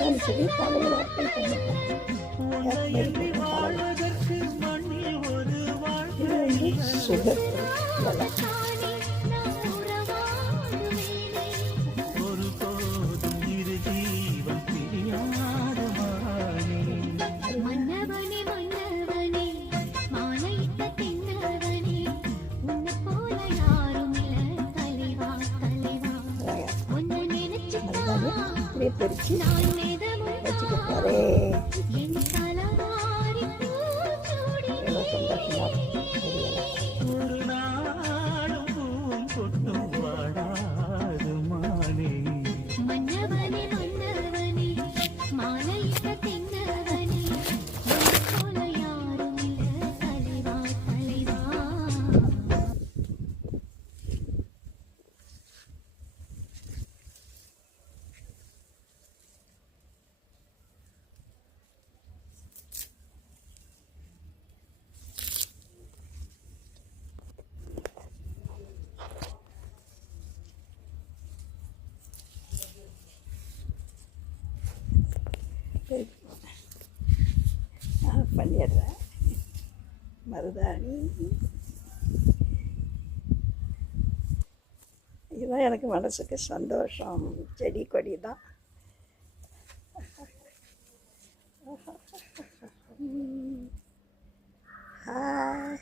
மருதாணி செடி தலையில் அர்த்தம் பண்ணிட்டேன். இது வந்து சுகர் இதெல்லாம் அப்படியே பறிச்சு வச்சுக்க போறே. எவ்வளோ சந்தோஷமா பண்ணிடுறேன். மருதாணி இதுதான் எனக்கு மனசுக்கு சந்தோஷம். செடி கொடி தான். ஹாய்.